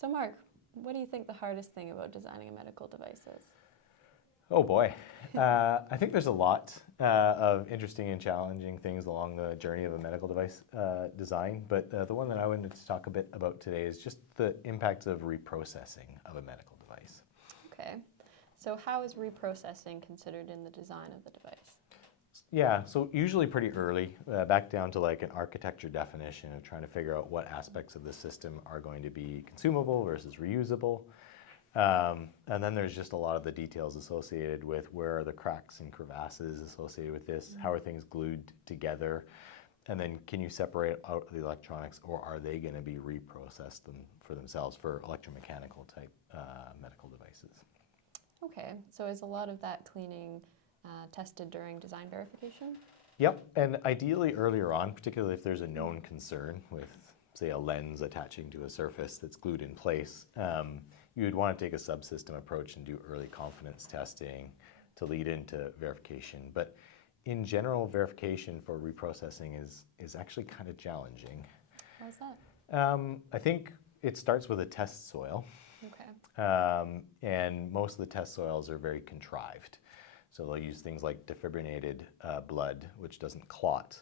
So Mark, what do you think the hardest thing about designing a medical device is? Oh boy. I think there's a lot of interesting and challenging things along the journey of a medical device design, but the one that I wanted to talk a bit about today is just the impacts of reprocessing of a medical device. Okay, so how is reprocessing considered in the design of the device? Yeah, so usually pretty early, back down to like an architecture definition of trying to figure out what aspects of the system are going to be consumable versus reusable. And then there's just a lot of the details associated with where are the cracks and crevasses associated with this, how are things glued together, and then can you separate out the electronics, or are they going to be reprocessed for themselves for electromechanical type medical devices. Okay, so is a lot of that cleaning tested during design verification? Yep, and ideally earlier on, particularly if there's a known concern with, say, a lens attaching to a surface that's glued in place, you would want to take a subsystem approach and do early confidence testing to lead into verification. But in general, verification for reprocessing is actually kind of challenging. How's that? I think it starts with a test soil. Okay. And most of the test soils are very contrived. So they'll use things like defibrinated blood, which doesn't clot.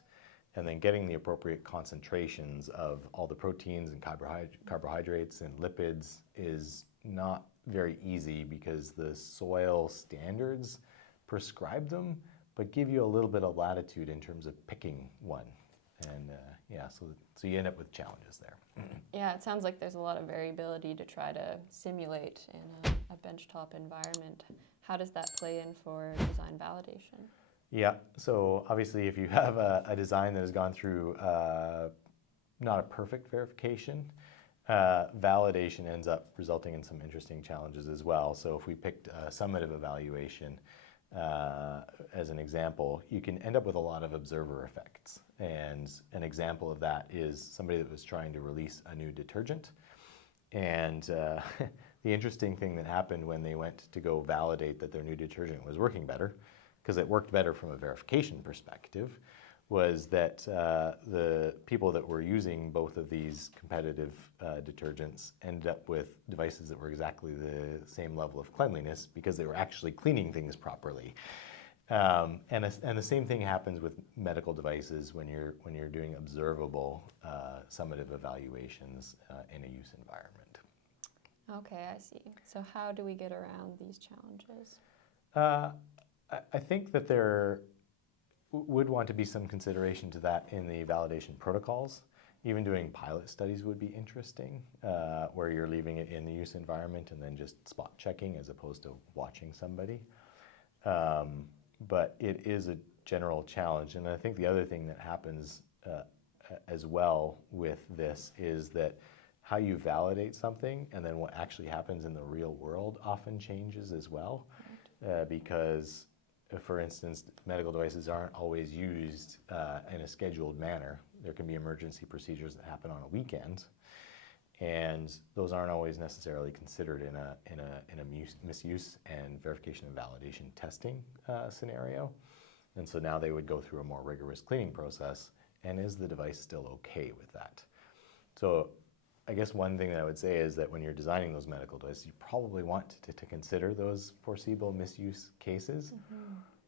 And then getting the appropriate concentrations of all the proteins and carbohydrates and lipids is not very easy because the soil standards prescribe them, but give you a little bit of latitude in terms of picking one. And yeah, so you end up with challenges there. Yeah, it sounds like there's a lot of variability to try to simulate in a benchtop environment. How does that play in for design validation? Yeah, so obviously if you have a design that has gone through not a perfect verification, validation ends up resulting in some interesting challenges as well. So if we picked a summative evaluation as an example, you can end up with a lot of observer effects. And an example of that is somebody that was trying to release a new detergent. And the interesting thing that happened when they went to go validate that their new detergent was working better, because it worked better from a verification perspective, was that the people that were using both of these competitive detergents ended up with devices that were exactly the same level of cleanliness because they were actually cleaning things properly. And the same thing happens with medical devices when you're doing observable summative evaluations in a use environment. Okay, I see. So how do we get around these challenges? I think that there would want to be some consideration to that in the validation protocols. Even doing pilot studies would be interesting, where you're leaving it in the use environment and then just spot checking as opposed to watching somebody. But it is a general challenge. And I think the other thing that happens as well with this is that how you validate something and then what actually happens in the real world often changes as well. Because, for instance, medical devices aren't always used in a scheduled manner. There can be emergency procedures that happen on a weekend, and those aren't always necessarily considered in a misuse and verification and validation testing scenario. And so now they would go through a more rigorous cleaning process, and is the device still okay with that? So I guess one thing that I would say is that when you're designing those medical devices, you probably want to consider those foreseeable misuse cases,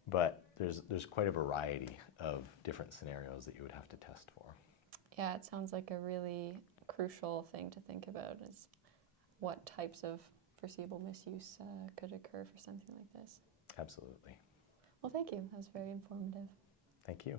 but there's quite a variety of different scenarios that you would have to test for. Yeah, it sounds like a really crucial thing to think about is what types of foreseeable misuse could occur for something like this. Absolutely. Well, thank you. That was very informative. Thank you.